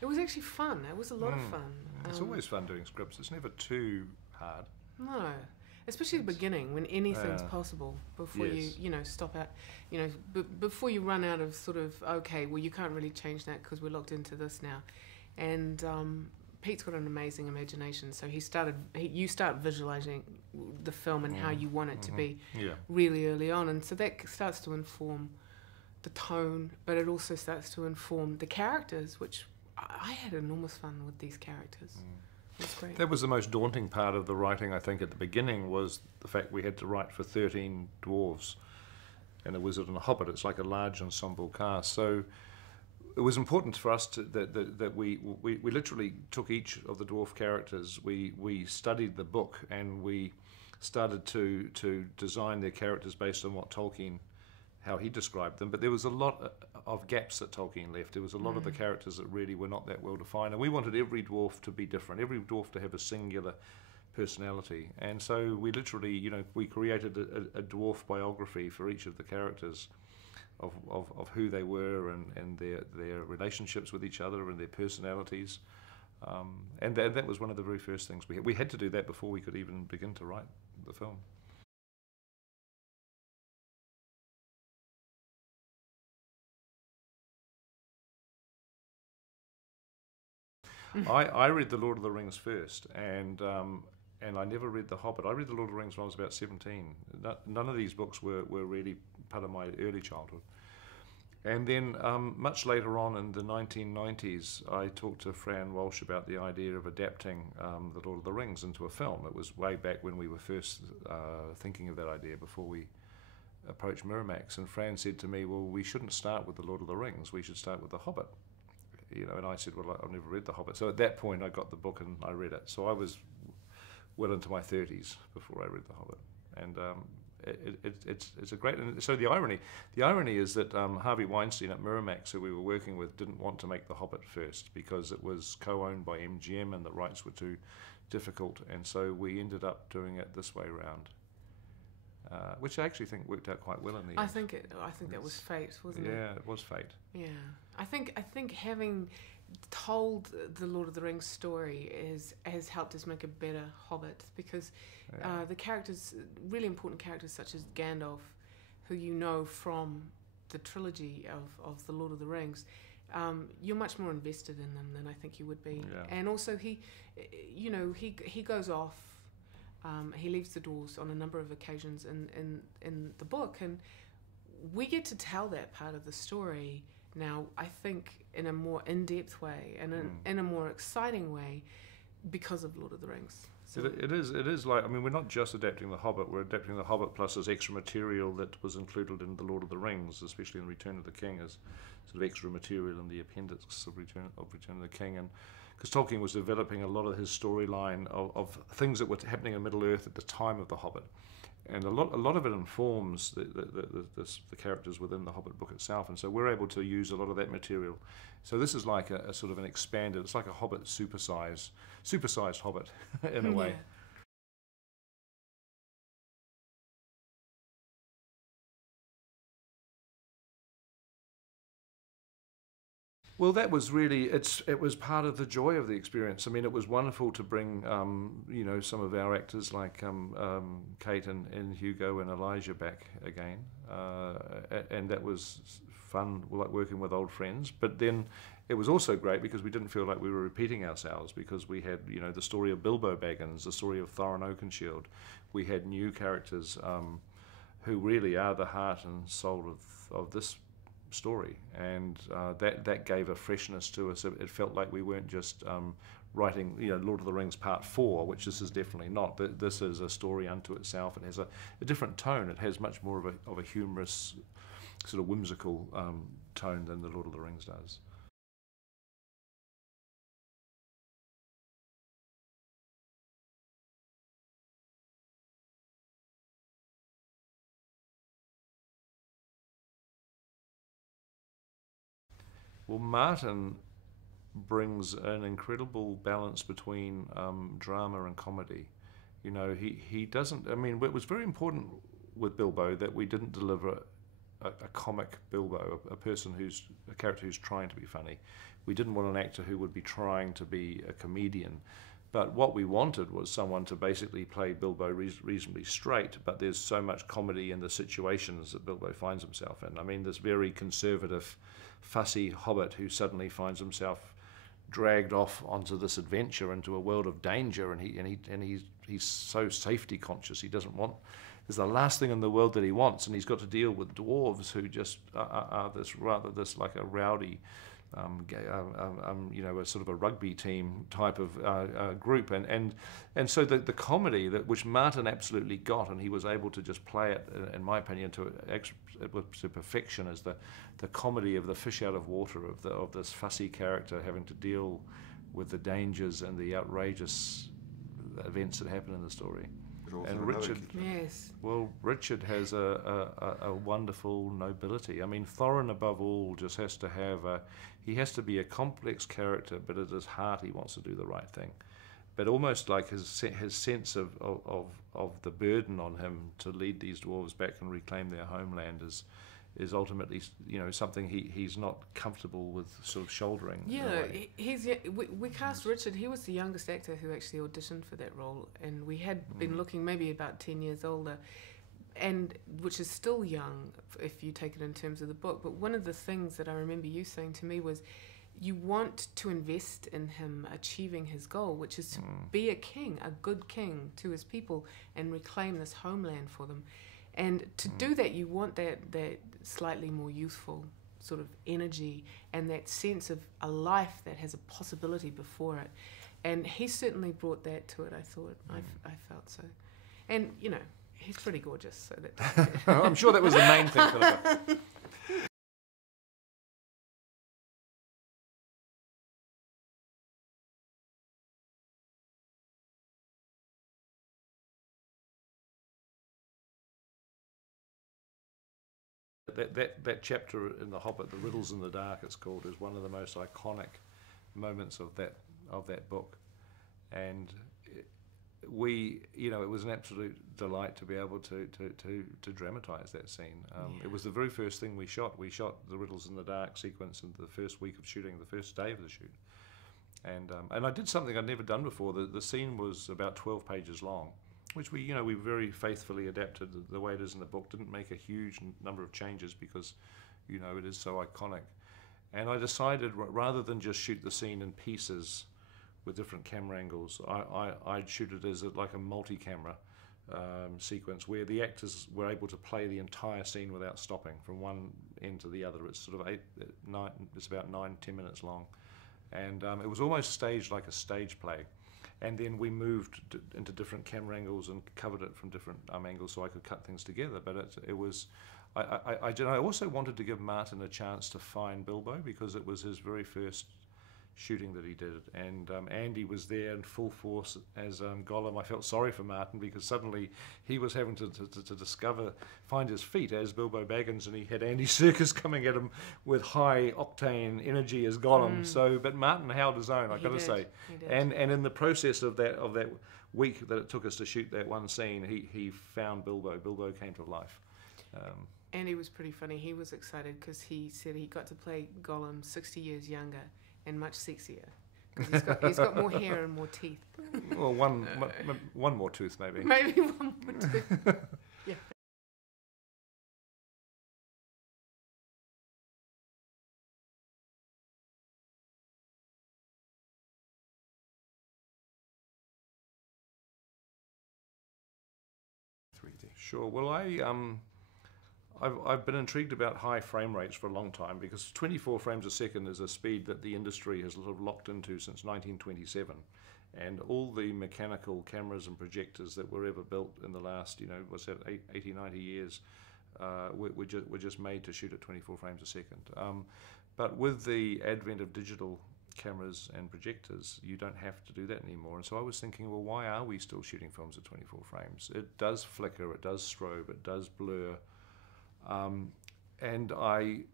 It was actually fun. It was a lot of fun. It's always fun doing scripts. It's never too hard. No, especially the beginning when anything's possible before Yes. you stop out, before you run out of sort of, okay, well, you can't really change that because we're locked into this now. And Pete's got an amazing imagination, so you start visualizing the film and how you want it to be really early on, and so that starts to inform the tone, but it also starts to inform the characters, which I had enormous fun with these characters. It was great. That was the most daunting part of the writing, I think, at the beginning, was the fact we had to write for 13 dwarves and a wizard and a hobbit. It's like a large ensemble cast. So it was important for us that we literally took each of the dwarf characters, we studied the book, and we started to design their characters based on what Tolkien, how he described them. But there was a lot of gaps that Tolkien left. There was a lot of the characters that really were not that well defined, and we wanted every dwarf to be different, every dwarf to have a singular personality. And so we literally, we created a dwarf biography for each of the characters, of who they were and their relationships with each other and their personalities. And that was one of the very first things we had to do that before we could even begin to write the film. I read The Lord of the Rings first, and I never read The Hobbit. I read The Lord of the Rings when I was about 17. None of these books were really part of my early childhood. And then much later on in the 1990s, I talked to Fran Walsh about the idea of adapting The Lord of the Rings into a film. It was way back when we were first thinking of that idea, before we approached Miramax. And Fran said to me, well, we shouldn't start with The Lord of the Rings, we should start with The Hobbit. And I said, well, I've never read The Hobbit. So at that point, I got the book and I read it. So I was well into my 30s before I read The Hobbit. And it's a great. And so the irony is that Harvey Weinstein at Miramax, who we were working with, didn't want to make The Hobbit first because it was co-owned by MGM and the rights were too difficult. And so we ended up doing it this way around, which I actually think worked out quite well in the end. I think that was fate, wasn't it? Yeah, it was fate. Yeah, I think having told the Lord of the Rings story has helped us make a better Hobbit, because the characters, really important characters such as Gandalf, who you know from the trilogy of the Lord of the Rings, you're much more invested in them than I think you would be. Yeah. And also he goes off. He leaves the doors on a number of occasions in the book, and we get to tell that part of the story now, I think, in a more in-depth way and in a more exciting way because of Lord of the Rings. So it is like, I mean, we're not just adapting The Hobbit, we're adapting The Hobbit plus as extra material that was included in The Lord of the Rings, especially in Return of the King, as sort of extra material in the appendix of Return of the King. And because Tolkien was developing a lot of his storyline of things that were happening in Middle-earth at the time of The Hobbit. And a lot of it informs the characters within the Hobbit book itself, and so we're able to use a lot of that material. So this is like a sort of an expanded, it's like a Hobbit supersized Hobbit in a way. Yeah. Well, that was really, it was part of the joy of the experience. I mean, it was wonderful to bring, some of our actors like Kate and Hugo and Elijah back again. And that was fun, like working with old friends. But then it was also great because we didn't feel like we were repeating ourselves, because we had, the story of Bilbo Baggins, the story of Thorin Oakenshield. We had new characters who really are the heart and soul of this story, and that gave a freshness to us. It felt like we weren't just writing, Lord of the Rings Part 4, which this is definitely not. This is a story unto itself. It has a different tone. It has much more of a humorous, sort of whimsical tone than the Lord of the Rings does. Well, Martin brings an incredible balance between drama and comedy. He doesn't. I mean, it was very important with Bilbo that we didn't deliver a comic Bilbo, a character who's trying to be funny. We didn't want an actor who would be trying to be a comedian. But what we wanted was someone to basically play Bilbo reasonably straight, but there's so much comedy in the situations that Bilbo finds himself in. I mean, this very conservative, fussy hobbit who suddenly finds himself dragged off onto this adventure into a world of danger, and he's so safety conscious. He doesn't want. It's the last thing in the world that he wants, and he's got to deal with dwarves who just are this like a rowdy, a sort of a rugby team type of group, and so the comedy which Martin absolutely got, and he was able to just play it, in my opinion, to perfection, as the comedy of the fish out of water of this fussy character having to deal with the dangers and the outrageous events that happen in the story. And Richard, yes. Well, Richard has a wonderful nobility. I mean, Thorin, above all, just has to have he has to be a complex character, but at his heart, he wants to do the right thing. But almost like his sense of the burden on him to lead these dwarves back and reclaim their homeland is ultimately, something he's not comfortable with sort of shouldering. Yeah, we cast Richard. He was the youngest actor who actually auditioned for that role, and we had been looking maybe about 10 years older, and which is still young if you take it in terms of the book. But one of the things that I remember you saying to me was, you want to invest in him achieving his goal, which is to be a king, a good king to his people, and reclaim this homeland for them. And to do that, you want that slightly more youthful sort of energy and that sense of a life that has a possibility before it. And he certainly brought that to it, I thought. I felt so. And, he's pretty gorgeous. So that I'm sure that was the main thing, Philippa. That chapter in The Hobbit, The Riddles in the Dark, it's called, is one of the most iconic moments of that book, and it was an absolute delight to be able to dramatise that scene. It was the very first thing we shot. We shot the Riddles in the Dark sequence in the first week of shooting, the first day of the shoot, and I did something I'd never done before. The scene was about 12 pages long, which we very faithfully adapted the way it is in the book. Didn't make a huge number of changes because, it is so iconic. And I decided, rather than just shoot the scene in pieces with different camera angles, I'd shoot it as like a multi-camera sequence where the actors were able to play the entire scene without stopping from one end to the other. It's sort of it's about 9-10 minutes long, and it was almost staged like a stage play. And then we moved into different camera angles and covered it from different angles so I could cut things together. But it was, I also wanted to give Martin a chance to find Bilbo, because it was his very first shooting that he did, and Andy was there in full force as Gollum. I felt sorry for Martin because suddenly he was having to find his feet as Bilbo Baggins, and he had Andy Serkis coming at him with high octane energy as Gollum. So, but Martin held his own, I got to say, and in the process of that week that it took us to shoot that one scene, he found Bilbo. Bilbo came to life. Andy was pretty funny. He was excited because he said he got to play Gollum 60 years younger and much sexier, because he's got more hair and more teeth. Well, one more tooth, maybe. Maybe one more tooth. Yeah. Sure. Well, I've been intrigued about high frame rates for a long time, because 24 frames a second is a speed that the industry has sort of locked into since 1927, and all the mechanical cameras and projectors that were ever built in the last 80, 90 years were just made to shoot at 24 frames a second. But with the advent of digital cameras and projectors, you don't have to do that anymore. And so I was thinking, well, why are we still shooting films at 24 frames? It does flicker, it does strobe, it does blur. And I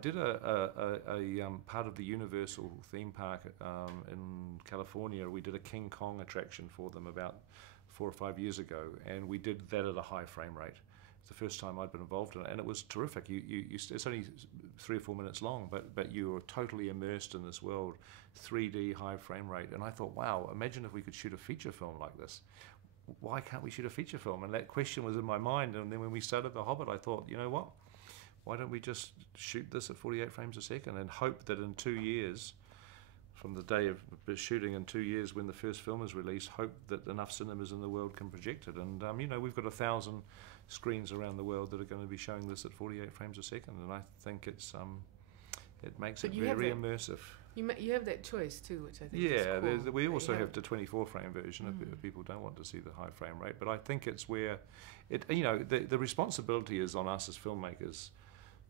did a part of the Universal theme park in California. We did a King Kong attraction for them about 4 or 5 years ago, and we did that at a high frame rate. the first time I'd been involved in it, and it was terrific. It's only 3 or 4 minutes long, but you were totally immersed in this world, 3D, high frame rate. And I thought, wow, imagine if we could shoot a feature film like this. Why can't we shoot a feature film? And that question was in my mind. And then when we started The Hobbit, I thought, you know what? Why don't we just shoot this at 48 frames a second and hope that in 2 years, from the day of shooting in 2 years when the first film is released, hope that enough cinemas in the world can project it. And, we've got 1,000 screens around the world that are going to be showing this at 48 frames a second. And I think it makes it very immersive. You have that choice too, which I think is cool. We also have the 24-frame version if people don't want to see the high frame rate. But I think it's where the responsibility is on us as filmmakers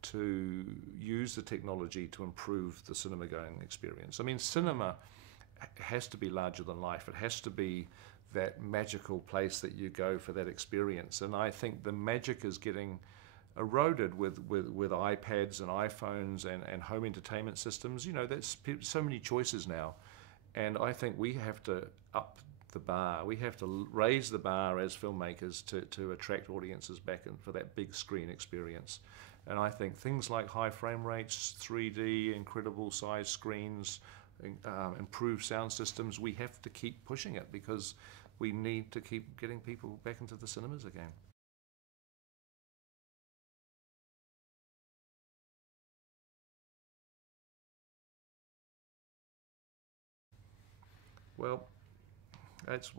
to use the technology to improve the cinema-going experience. I mean, cinema has to be larger than life. It has to be that magical place that you go for that experience. And I think the magic is getting eroded with iPads and iPhones and home entertainment systems. There's so many choices now. And I think we have to up the bar. We have to raise the bar as filmmakers to attract audiences back in for that big screen experience. And I think things like high frame rates, 3D, incredible size screens, improved sound systems, we have to keep pushing it because we need to keep getting people back into the cinemas again. Well, that's